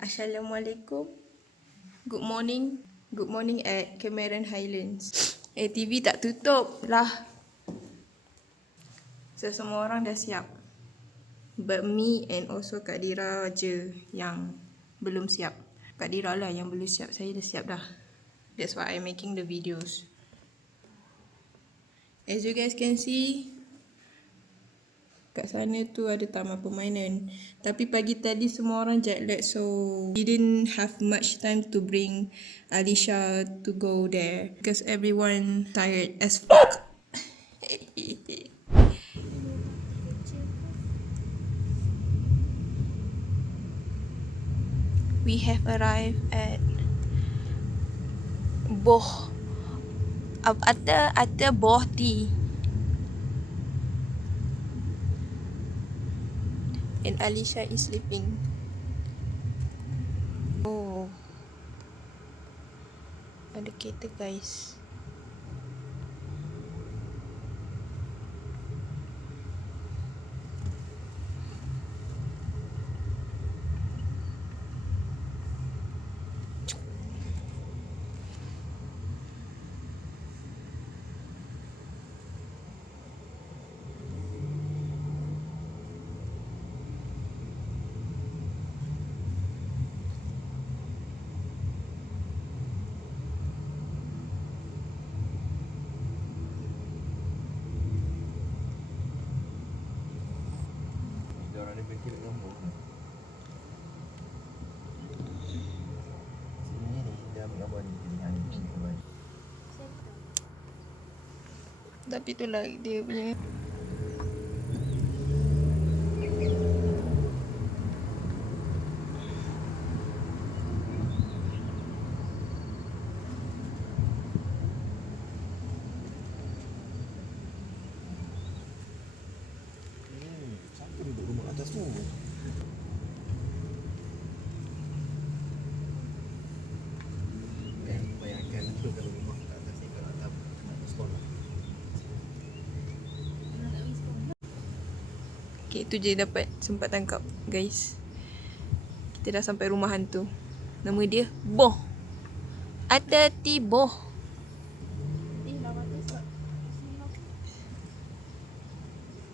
Assalamualaikum. Good morning. Good morning at Cameron Highlands. TV tak tutup lah. So semua orang dah siap. But me and also Kak Dira je yang belum siap. Kak Dira lah yang belum siap. Saya dah siap dah. That's why I'm making the videos. As you guys can see, kat sana tu ada taman permainan. Tapi pagi tadi semua orang jet lag, so didn't have much time to bring Alisha to go there because everyone tired as fuck. We have arrived at Boh. Ada Boh Tea. And Alisha is sleeping. Oh, ada kereta guys. Tapi itulah dia punya. Siapa duduk rumah atas tu? Bayangkan tu kalau rumah kat atas ni kalau tak nak sekolah. Okay, itu je dapat sempat tangkap guys. Kita dah sampai rumah hantu. Nama dia Boh. Ada ti Boh.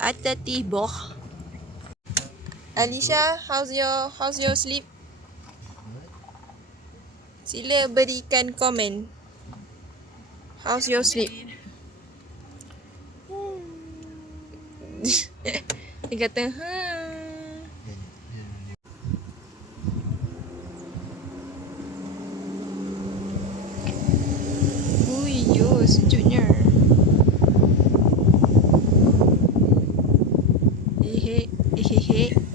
Ada ti Boh. Alisha, how's your sleep? Sila berikan komen. How's your sleep? Dia kata, Ui, yo, sejuknya.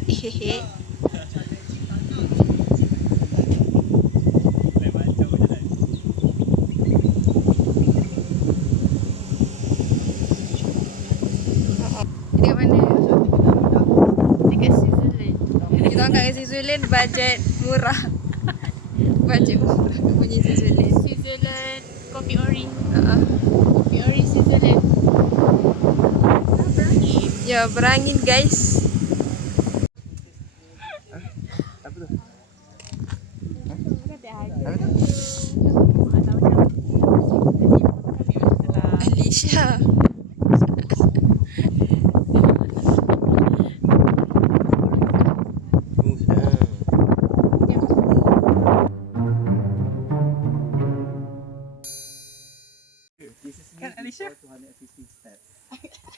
Hehehe. Dekat mana? Dekat Switzerland. Kita orang kat Switzerland budget murah. Budget murah punya Switzerland. Switzerland, Kopi Ori. Kopi Ori Switzerland. Berangin. Ya, berangin guys. Apa tu? Alisha. Kan Alisha? 250 step.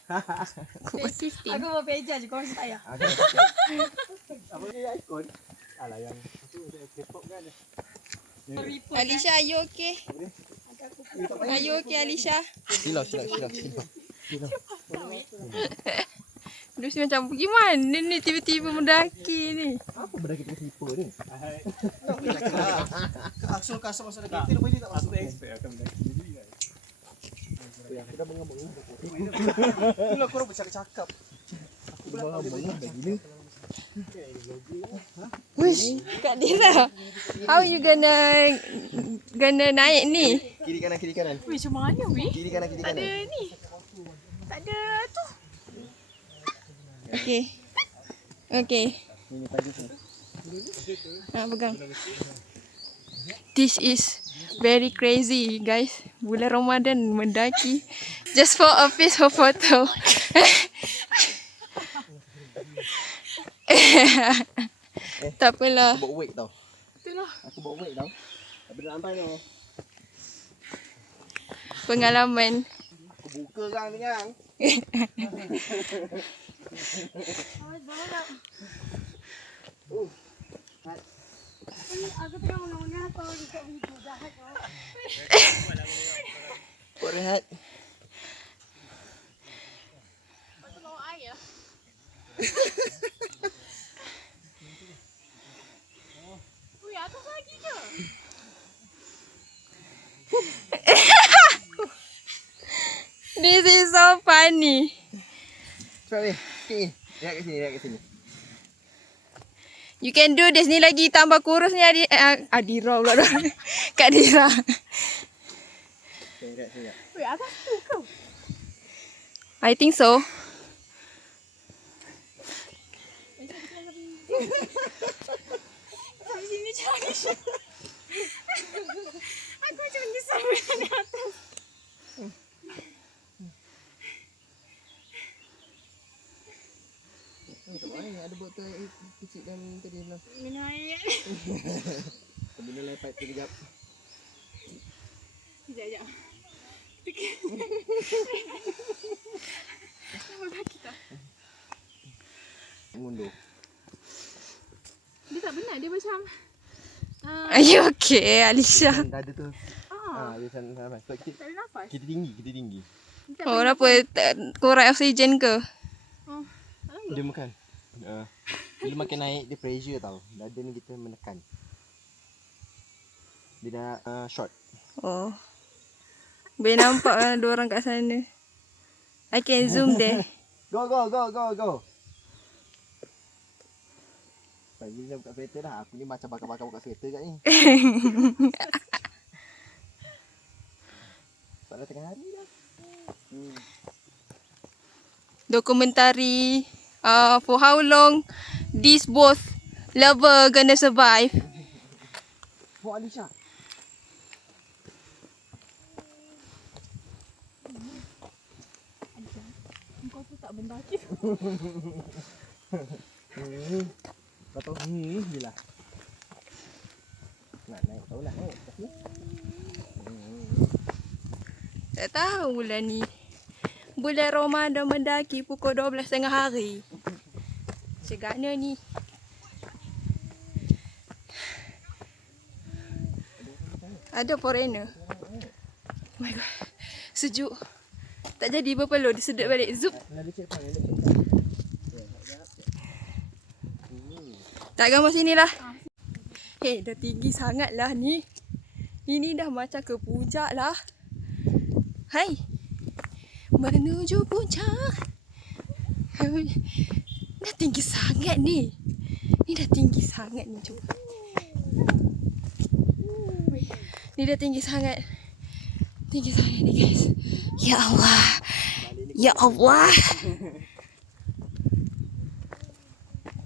Aku mau beja je kau saya. Apa ni ikon? Alah yang tu K-pop kan. Alisha, are you okay? Are you okay, Alisha? Sila. Dia macam pergi mana ni tiba-tiba mendaki ni. Apa benda kita tipu ni? Kasut masa lagi kita boleh tak masuk. Aku expect akan mendaki ni kan. Kita mengamuk. Itulah korang bercakap-cakap. Aku pula mengamuk begini. Wish, Kak Dira. How you gonna naik ni? Kiri kanan. Weh, macam mana weh? Kiri kanan. Tak ada ni. Tak ada tu. Okay. Okay. Ini tajuk ni. Pegang. This is very crazy, guys. Bulan Ramadan mendaki just for a piece of photo. Tak apalah. Aku bawa weight tau. Itulah. Aku bawa weight tau. Tapi nak sampai tu. Pengalaman. Aku buka kan ni kan. Aku tengah menunggu kau dekat video jahat kau. Kau rehat. Kau tu bawa air ya? Ui, atas lagi ke? This is so funny. Cepat weh. Sikit ni. Lihat kat sini, lihat kat sini. You can do this. Ni lagi tambah kurus ni Adira pula. Kak Dira. Okay, lihat sini. Ui, atas tu kau. I think so. Sampai sini cari. Aku macam ni sampai di atas. Tak boleh, ada botol air kecil dan tadi lah. Minum air. Benda lepat tu kejap. Sekejap. Nama kaki tak? Mundur. Dia tak benar, dia macam Are you okay, Alisha? Dada tu. Dia sana nafas. Sebab tak ada nafas. kita tinggi, kita tinggi. Dia tak Oh, benar. kenapa? Kurang oksigen ke? Oh, Dia makan. Bila makin naik, dia pressure tau. Dada ni kita menekan. Dia dah short. Oh. Boleh nampak kan ada orang kat sana. I can zoom there. Go, go, go, go, go. Pagi ni buka kereta dah. Aku ni macam bakar-bakar buka kereta kat ni. Sebab dah tengah hari dah. Dokumentari for how long these both lover gonna survive. Oh, Alisha. kau tu tak mendaki. Kau tahu je lah. Nak naik, tahu nak naik. Tapi Tak tahu bulan ni. Bulan Ramadan mendaki pukul 12 tengah hari. Cegaknya ni. Ada foreigner. Oh my god. Sejuk. Tak jadi berpeluh, disedut balik. Zup. nak ada checkpoint, ada checkpoint. Tak gambar sini lah. Hei, dah tinggi sangat lah ni. Ini dah macam ke puncak lah. Hai. Menuju puncak. Dah tinggi sangat ni. Ni dah tinggi sangat ni. Cuba. Ni dah tinggi sangat. Tinggi sangat ni guys. Ya Allah. Ya Allah.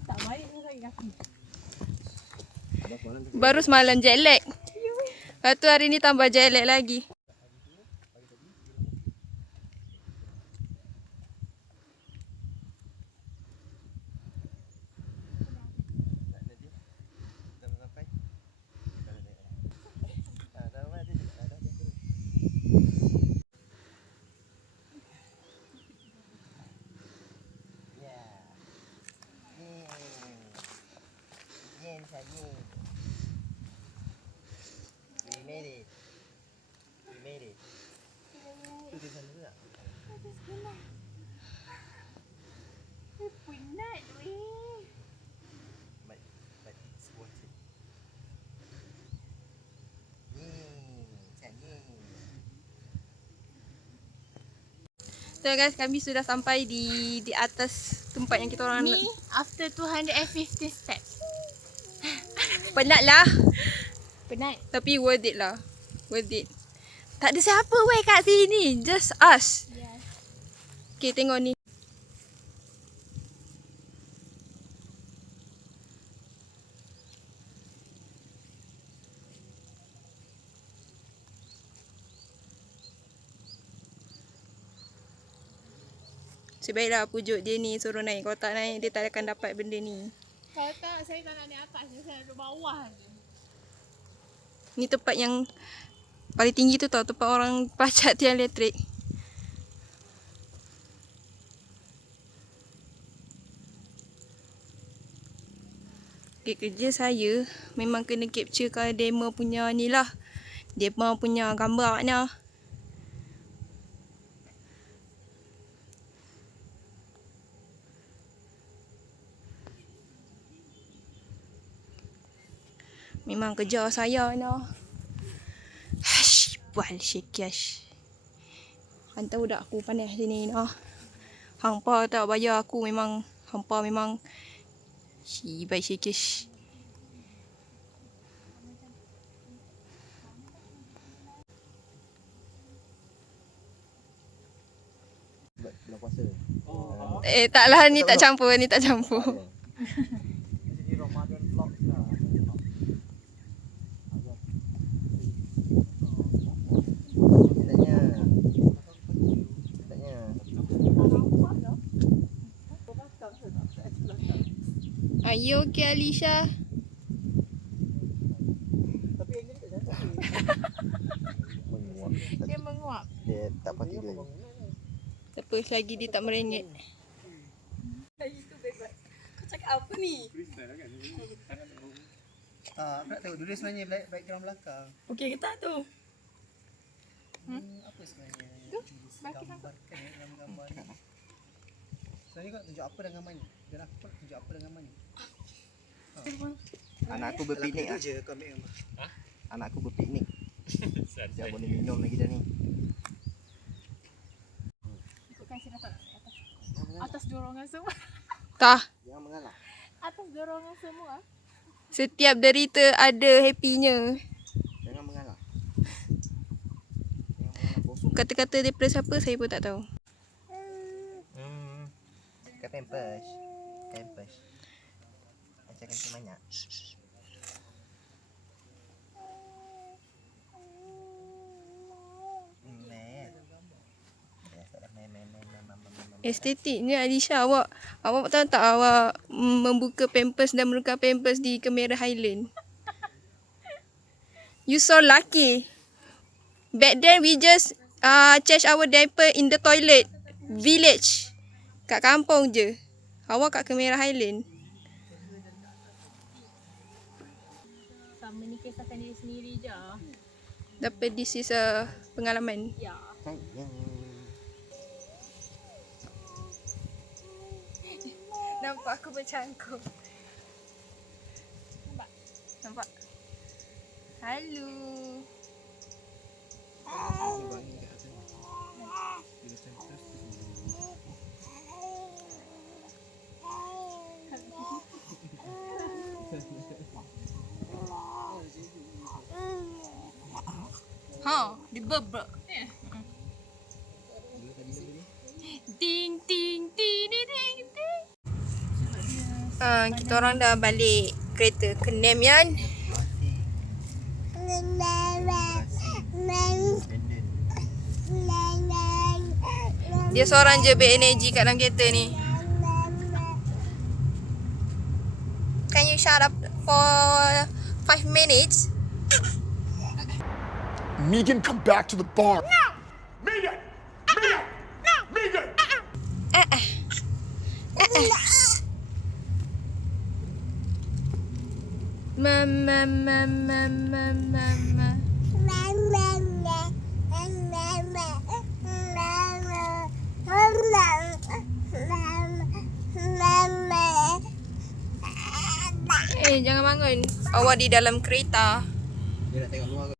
Tak baik ni lagi kaki. Baru semalam jet lag. Lepas tu hari ni tambah jet lag lagi. Penat weh. So guys, kami sudah sampai di atas tempat yang kita orang Ni after 250 steps. penat lah. Penat. Tapi worth it lah. Worth it. Tak ada siapa weh kat sini. Just us. Yes. Okay, tengok ni. Sebaiklah pujuk dia ni suruh naik. Kalau tak naik, dia tak akan dapat benda ni. Kalau tak, saya tak nak naik atas. Saya duduk bawah je. Ni tempat yang paling tinggi tu tau. Tempat orang pacat tiang elektrik. Okay, kerja saya memang kena capture kalau demo punya ni lah. Demo punya gambar ni lah. Memang kerja saya ni. Hash, bual syikiash. Hantar budak aku panas sini ni. Hampa tak bayar aku memang. Hampa memang baik syikiash. Bulan puasa. Taklah, ni tak campur, ni tak campur. Jadi Ramadan vlog lah. Are you okay, Alisha? Tapi yang ni tak cantik. Menguap. Dia menguap. Dia tak pakai dia. Tak apa, selagi dia tak merengek. Itu bebas. Kau cakap apa ni? Aku nak tahu dulu sebenarnya background belakang. Okey ke tak tu? Apa sebenarnya? Gambarkan gambar ni. Sebenarnya kau nak tunjuk apa dengan gambar ni? Dan aku pun nak tunjuk apa dengan gambar ni? Anak aku berpiknik lah. Anak aku berpiknik. Dia boleh minum lagi dah ni. Ikutkan sini atas. Atas dorongan semua. Tah, Jangan mengalah. Atas dorongan semua. setiap derita ada happynya. Jangan mengalah. Jangan mengalah bos. Kata-kata daripada siapa, saya pun tak tahu. Kat Pampers. Pampers. Macam kencing banyak. Estetiknya Alisha, awak tahu tak awak membuka pampers dan menukar pampers di Kemera Highland? You so lucky. Back then we just change our diaper in the toilet village. Kat kampung je. Awak kat Kemera Highland. Sama ni kisahkan diri sendiri je. Tapi this is a pengalaman. Ya. Nampak aku bercangkuk. Nampak? Halo. Dia berbek. Ting ting ting ting ting. Kita orang dah balik kereta ke Namian. Dia seorang je berenergi kat dalam kereta ni. Can you shut up for 5 minutes? Megan, come back to the bar. No! Megan! Megan! No! Megan! Mama. Jangan bangun. Awak di dalam kereta. Dia nak tengok luar ke?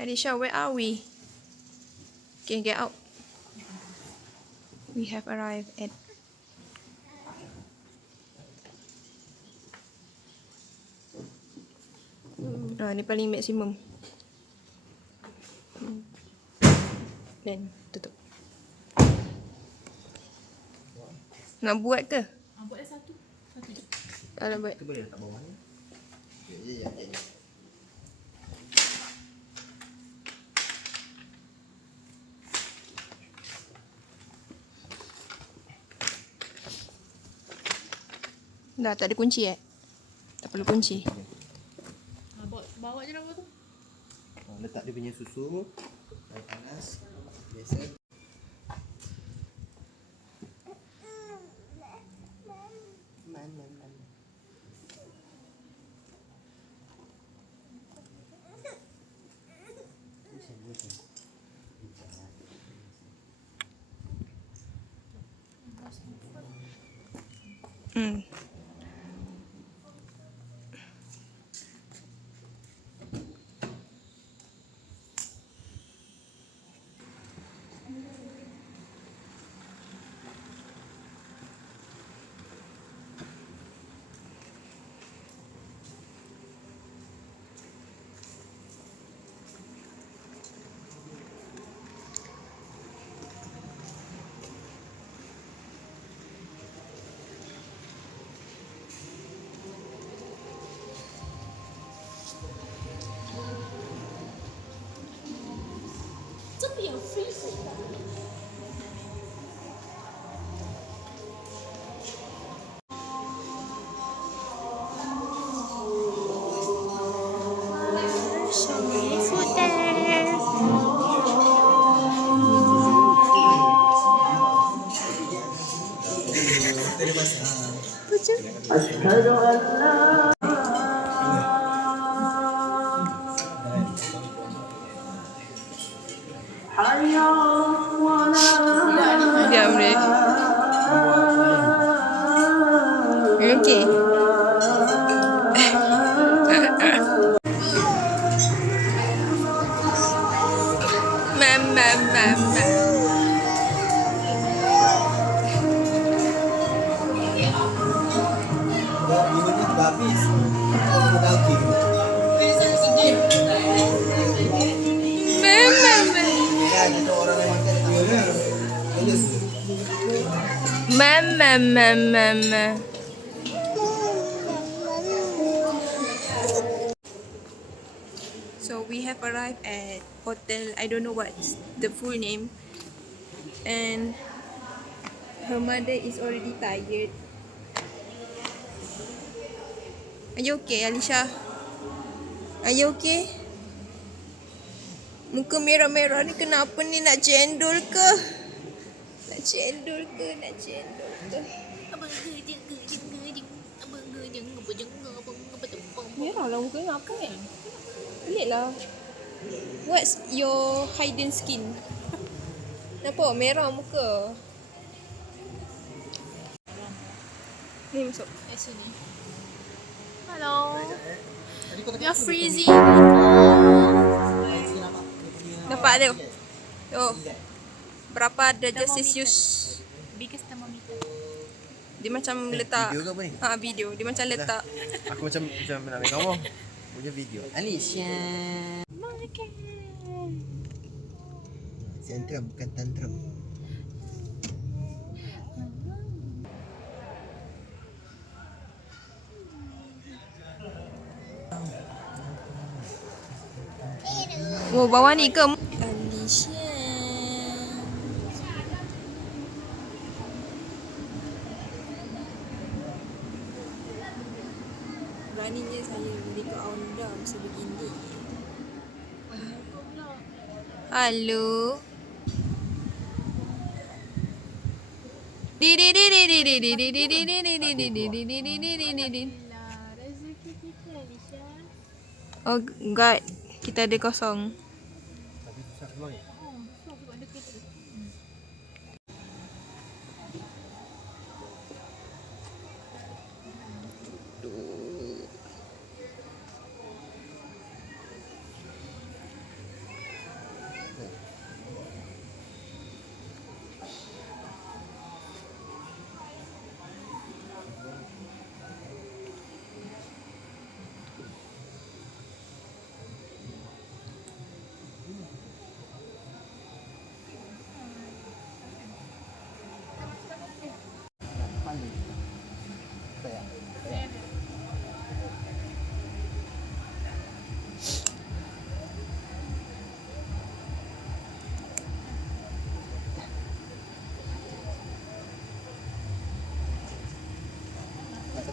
Alisha, where are we? Okay, get out. We have arrived at ni paling maksimum. Dan tutup. Nak buat ke? Buat satu. Satu je. Kalau buat. Kita boleh letak bawah ni. Ya. Dah tak ada kunci Tak perlu kunci. Bawa je nama tu. Letak dia punya susu. Air panas. Biasa. Hmm. Diam deh. Okay. Mama. Minumnya sudah habis. Sudah daging. Mama. Ya, kita orang yang makan dia. Halus. Mama. So we have arrived at hotel. I don't know what's the full name. And her mother is already tired. Are you okay, Alisha? Are you okay? Muka merah-merah ni kenapa ni? Nak cendol ke? Nak cendol ke? Merah lah muka ni, apa kan? Pelik lah. What's your hidden skin? Nampak merah muka. Ni masuk. Sini. Hello. We are freezing. Nampak tu? Oh. Berapa darjah Celsius? Biggest thermometer. Dia macam letak Video ke apa ni? video. Dia macam letak. Aku macam nak ambil kamu. Punya video. Alicia. Tantrum bukan tantrum. Oh, bawah ni ke? Alicia. Beraninya saya beri ke anda sebegini. Halo. Rezeki kita, Alicia. Oh God, kita ada kosong. Tapi susah keluar ni. So, aku ada kereta.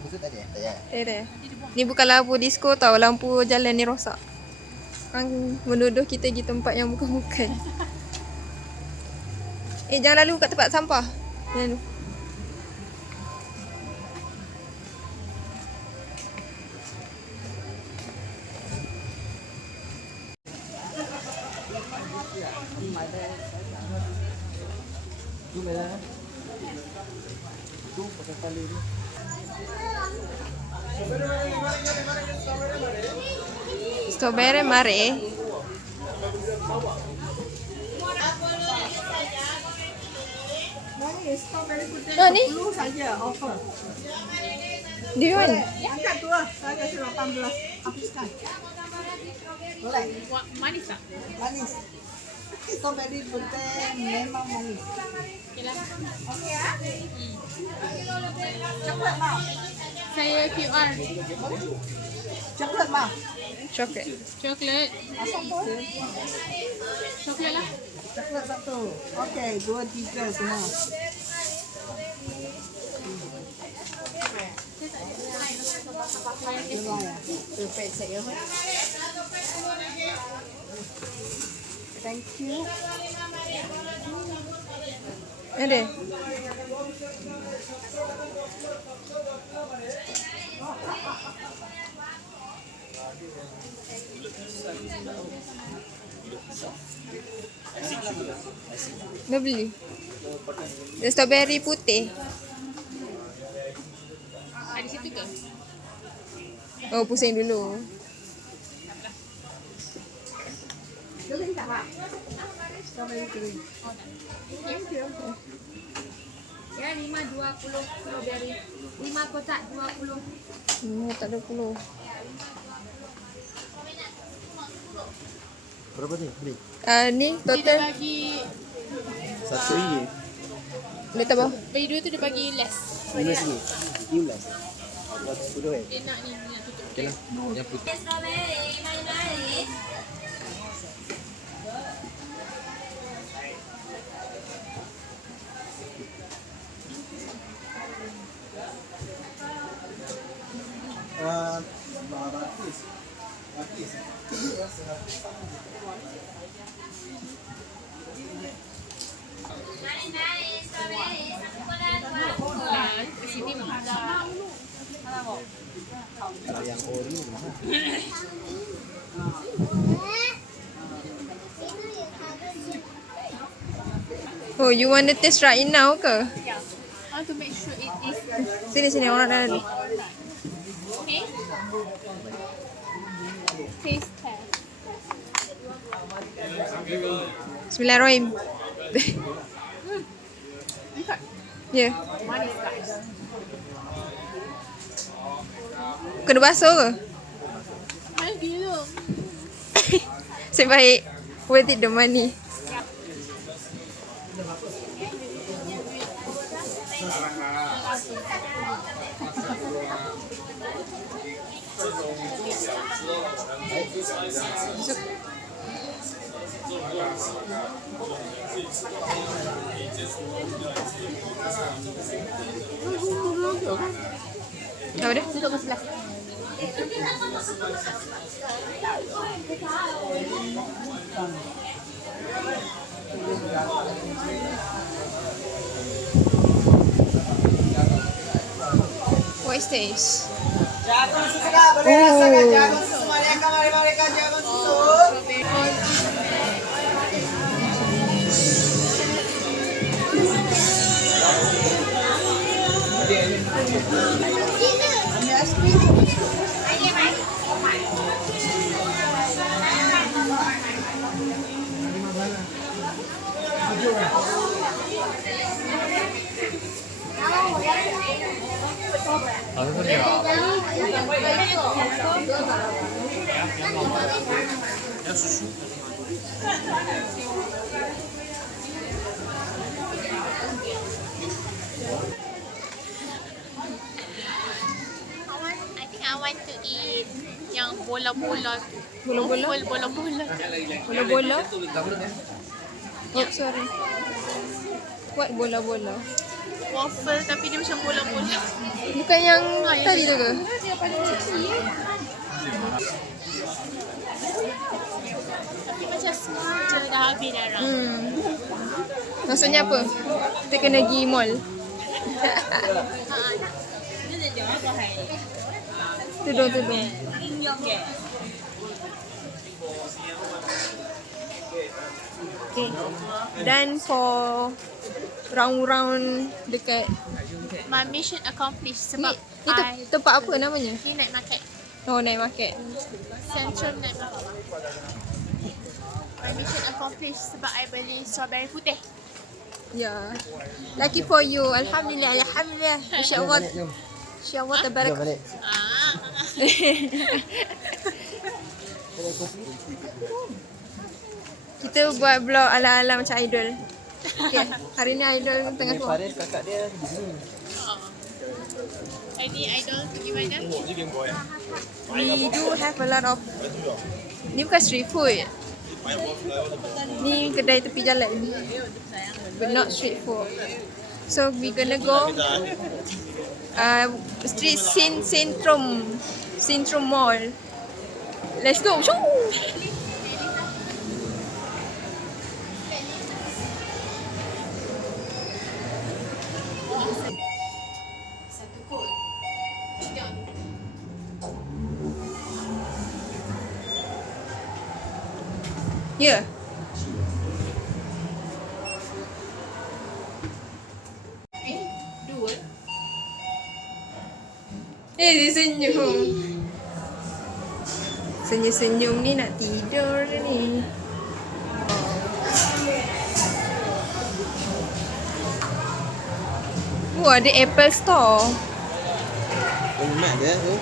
Tak ada. Tak ada. Ni bukan lampu disco tau. Lampu jalan ni rosak. Kan menuduh kita pergi tempat yang bukan-bukan. Jangan lalu kat tempat sampah. Jangan lalu. Strawberry mare. Ni? saja offer. Do you want? Angkat tu lah. Saya kasi 18. Hapuskan. Boleh? Manis tak? Manis. Strawberry putih memang manis. Okey ya? Coklat mau? Saya QR. Coklat mau? Chocolate. Coklat. Asam tu? Coklat lah. Coklat satu. Okey, 2, 3 semua. Perfect saya. Thank you. Ada. Dah beli? Ada strawberry putih. Ada situ ke? Oh, pusing dulu. Kering tak, Pak? Strawberry kering. Ya, 5 20 strawberry. 5 kotak 20. Tak ada puluh. Berapa ni? Beli. Ni Dia total bagi Satu ringgit. dia tambah. bagi dua tu dia bagi less. 15 ringgit. 15. Buat 10 eh. Dia nak ni nak tutup. Okey lah. Yang putih. Ke sini mahal. Kalau yang ori mahal. Oh, you want to taste right now ke? I want to make sure it is Sini orang dah ada. okay. Taste test. Bismillahirrahmanirrahim. Bukan. Ya. Manis tak? Kena basuh ke? Manis gila. Sebaik worth it the money. Apa dia? Duduk ke sebelah. What is this? Jagung susu tak? Boleh rasakan jagung susu. Mari jagung susu. Ambil aiskrim. I think I want to eat yang bola-bola tu. Bola-bola? Waffle bola-bola. Bola-bola? Oh, sorry. What bola-bola? waffle tapi dia macam bola-bola. Bukan yang tadi tu ke? Tapi macam small je dah habis darah. Maksudnya apa? Kita kena pergi mall. Tudung. Okay. Dan for round-round dekat My mission accomplished sebab ni tempat apa namanya? ni night market. Oh, night market. Central night market. My mission accomplished sebab I beli strawberry putih. Ya. Lucky for you. Alhamdulillah. InsyaAllah. InsyaAllah tabarak. Kita buat vlog ala-ala macam idol. Okay. Hari ni idol tengah keluar. Kakak dia di sini. Ini idol pergi mana? We do have a lot of. Ni bukan street food. Ni kedai tepi jalan. But not street food. So we gonna go street Centrum Mall. Let's go. Shoo! Ya. Dia senyum. Senyum-senyum ni nak tidur ni. Wah, ada Apple Store. Mat dia tu.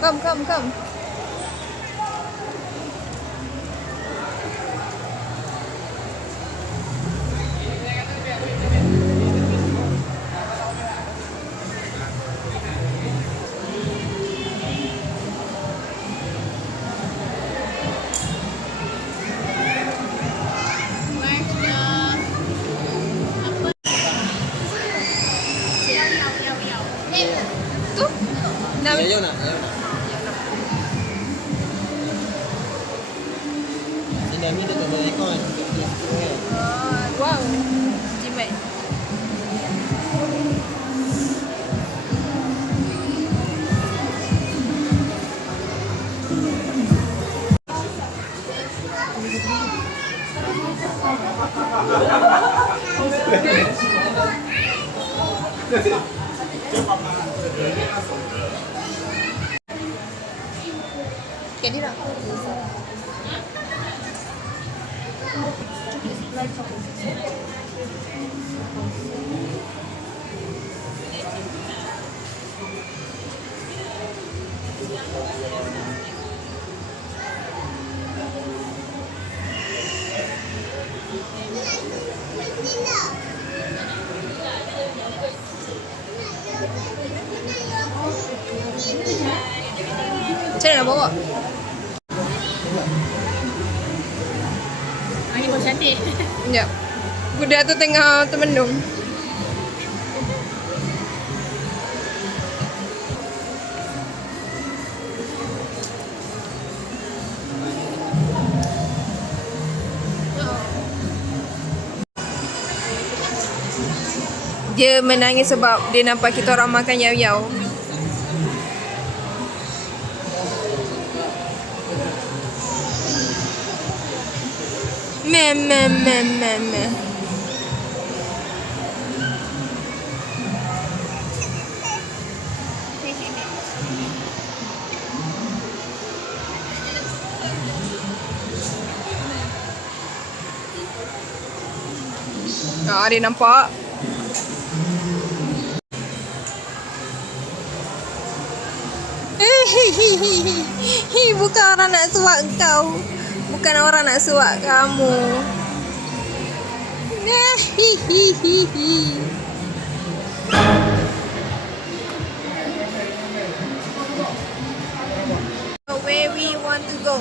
Come. Tu? Nak Saya nak. Sini Ami dia tak ada aircon. wow. Jimat. Kat dia tak? Macam mana nak bawa? Ini pun cantik. Sekejap. Budak tu tengah termenung. Dia menangis sebab dia nampak kita orang makan yau-yau. Me. Dia nampak. Bukan orang nak suap kau. Bukan orang nak suap kamu. Where we want to go?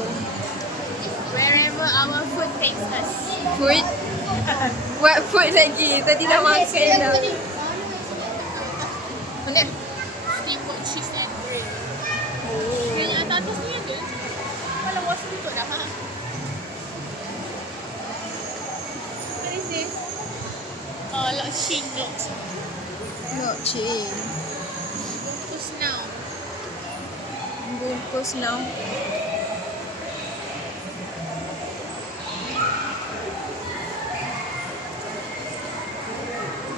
Wherever our food takes next first. Food? What food lagi? Tadi dah makan dah. Mana? Steamboat cheese and bread. Yang atas ni ada. Kalau was ikut dah. What is this? Oh, lot chin notes. Not chill. Bungkus now. Bungkus now.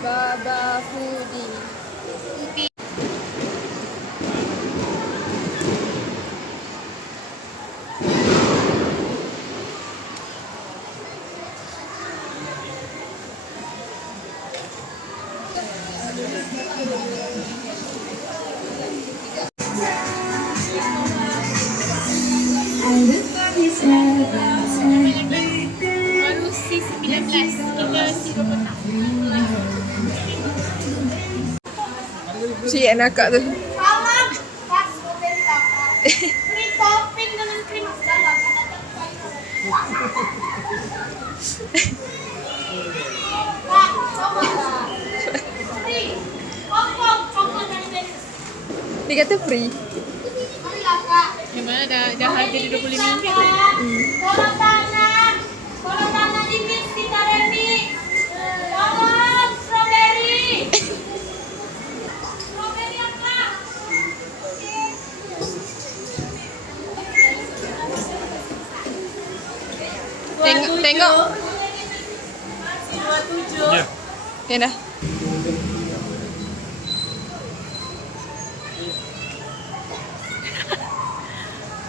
Baba Foodie. Baru C19. Kita C20. Si anak kak tu. Salam. Pas strawberry dapat. Free topping dengan krim dalam. Kak, coba. Free. Pom-pom, coklat dari Dennis. Dia kata free. Marilah, Kak. Yang mana dah harga dia RM25. Tolong tangan. Tolong tangan di mix kita remix. Tolong strawberry. Strawberry apa? Tengok. 27. Ya. Okay dah.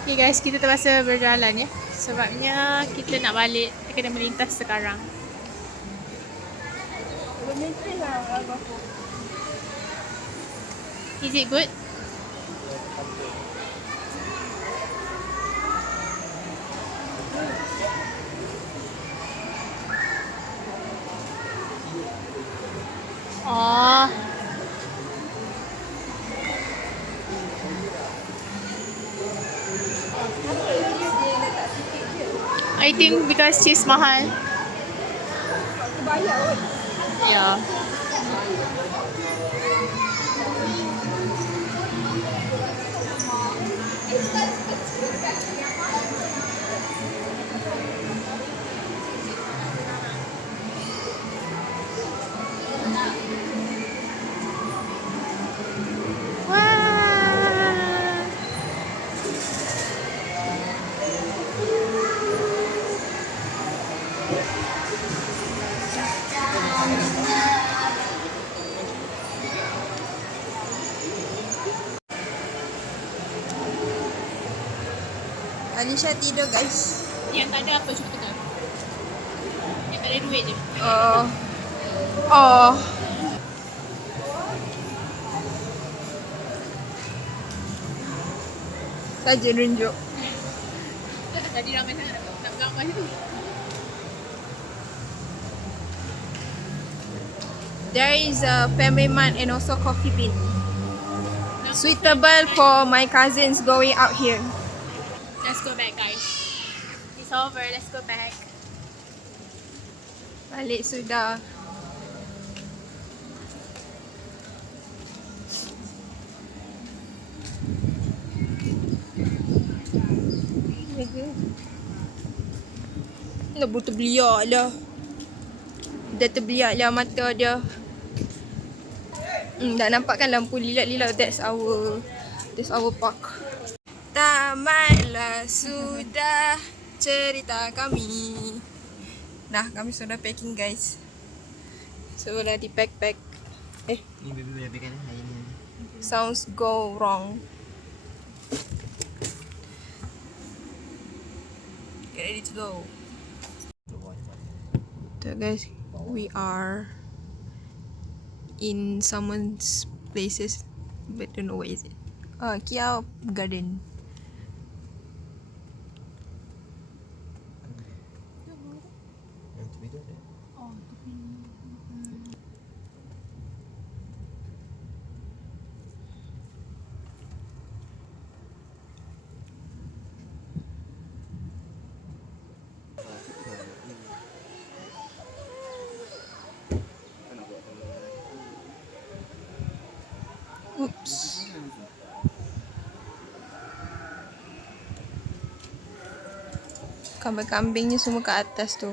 Okay guys, kita terpaksa berjalan ya. Sebabnya kita nak balik, kita kena melintas sekarang. Is it good? Oh. I think because cheese mahal. Yeah. Wah. Alisha tidur guys. Yang tak ada apa cuba tengok. Yang tak ada duit je. Oh. Saja runjuk. Tadi ramai sangat nak gambar situ. There is a family mart and also coffee bean. Suitable for my cousins going out here. Let's go back guys. It's over, let's go back. Balik sudah. Nak terbeliak lah. Dah terbeliak lah mata dia. Dah nampak kan lampu lilat-lilat. That's our park. Tamatlah sudah cerita kami. Nah, kami sudah packing guys. Sudah di pack. Ini baby kan ini. Sounds go wrong. Get ready to go. So guys, we are in someone's places, but don't know where is it. Kia Garden. Yang tu video ada. Kambing-kambingnya semua kat atas tu.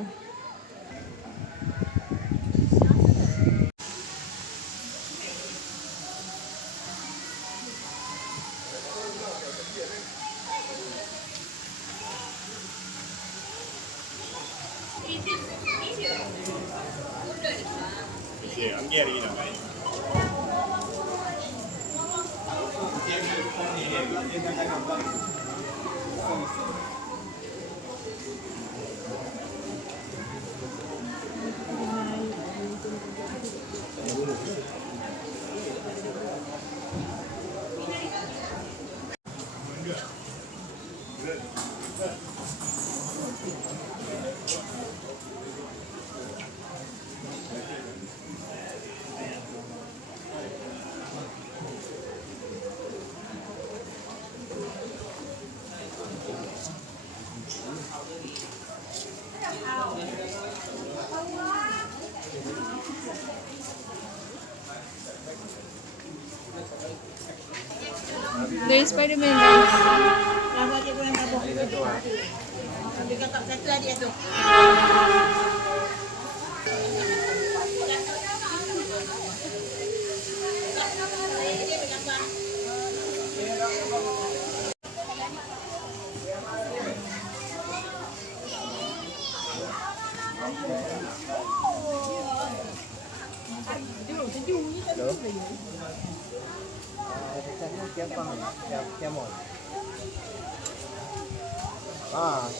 Dari Spiderman guys.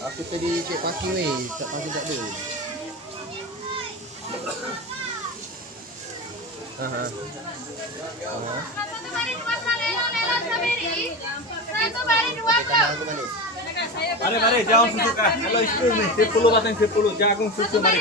Aku tadi cek parking weh, tak parking tak ada. Satu bari dua salero, lelo strawberry. Satu bari dua kau. Mari, jangan susu kah. Kalau istri ni 10 batang 10, jagung susu mari.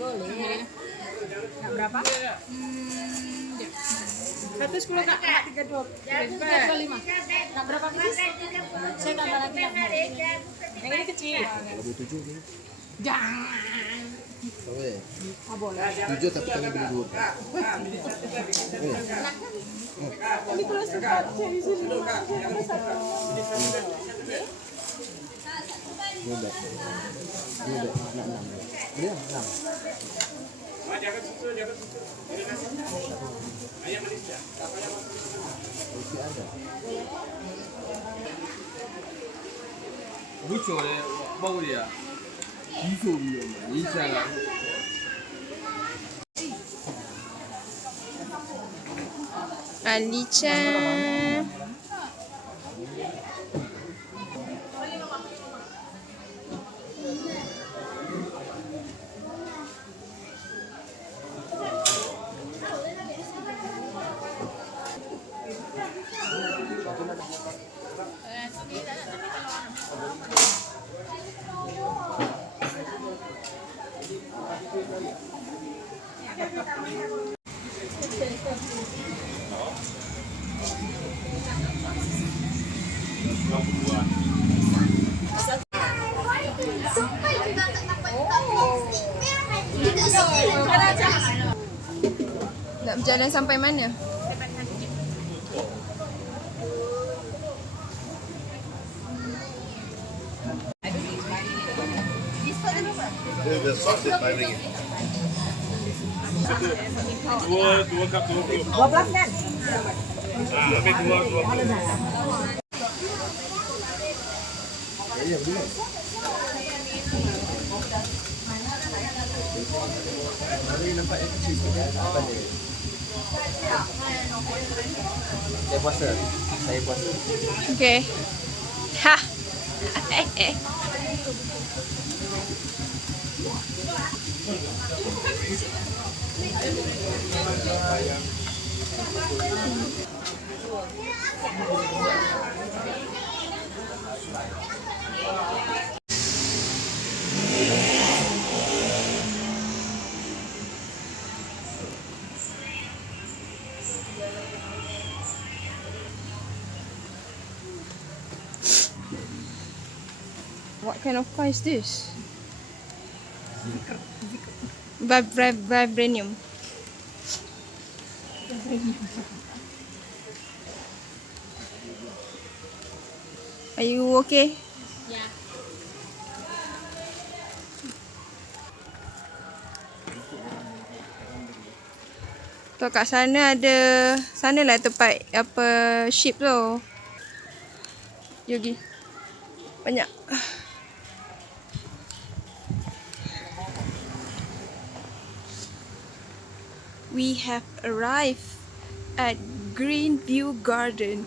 Boleh. Nak berapa? Satu 10 kak, 32. 35. Nak berapa please? Saya tambah lagi yang yang ini kecil. Lebih 7 ni. Jangan. Boleh. Boleh. 7 tapi kami beli 2. Ini kalau suka cari sini. Mudah. Nak 6. Dia 6. Lucu deh, bau dia. Lucu dia, bisa lah. Alicia. Nak berjalan sampai mana? Dua cup 20. 12 kan? Ambil dua. Ya, beli. Saya puasa. Saya puasa. Okay. Ha. What kind of car is this? Vibranium. Are you okay? Ya. Tu kat sana ada, sanalah tempat apa ship tu. Yogi. Banyak. We have arrived at Greenview Garden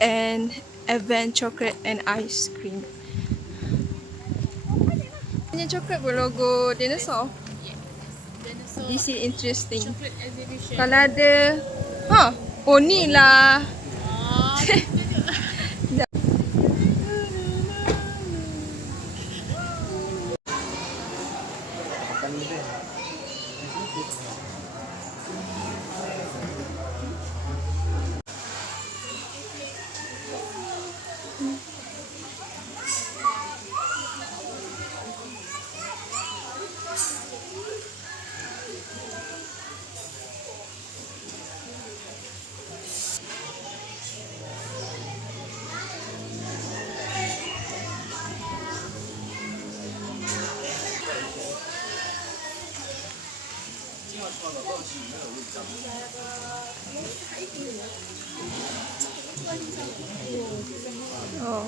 and Event Chocolate and Ice Cream. Punya coklat pun logo dinosaur. Dinosaur This is interesting. chocolate exhibition. Kalau ada, oh ni lah. Oh.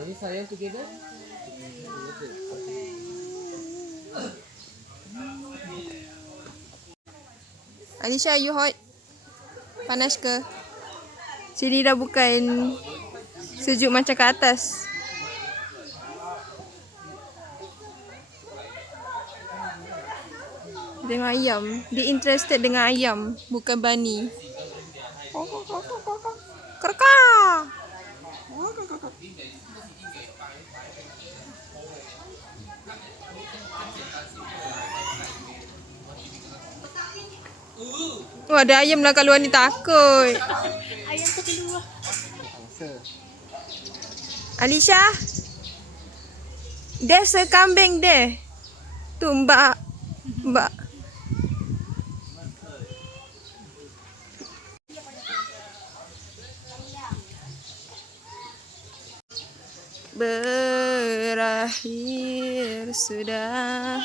Ini sayang together. Alisha, you hot? Panas ke? Sini dah bukan sejuk macam kat atas. Dengan ayam. Dia interested dengan ayam, bukan bunny. Kerka! Oh, ada ayam lah kat luar ni, takut. Ayam tu keluar. Alisha, there's a kambing there. Tu mbak. Mbak. Berakhir sudah.